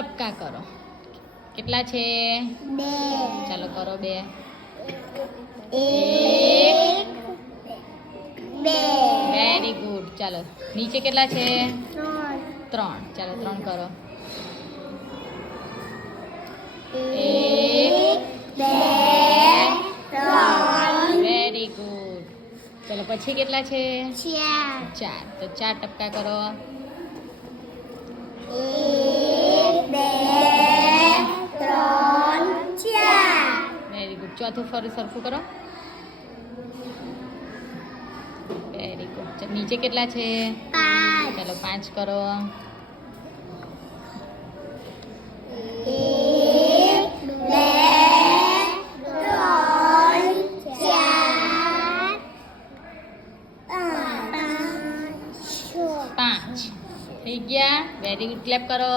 ટપકા કરો. કેટલા છે? 2 ચાલો કરો 2. 1 2 વેરી ગુડ. ચાલો નીચે કેટલા છે? 3 3. ચાલો 3 કરો. 1 2 3 વેરી ગુડ. ચાલો પછી કેટલા છે? 4 4. તો 4 ટપકા કરો. 1 2 3 4 વેરી ગુડ. ચોથું ફરી સરખું કરો. Very good. નીચે કેટલા છે? 5 ચાલો 5 કરો. 1 2 3 4 5 5 થઈ ગયા. Very good. ક્લેપ કરો.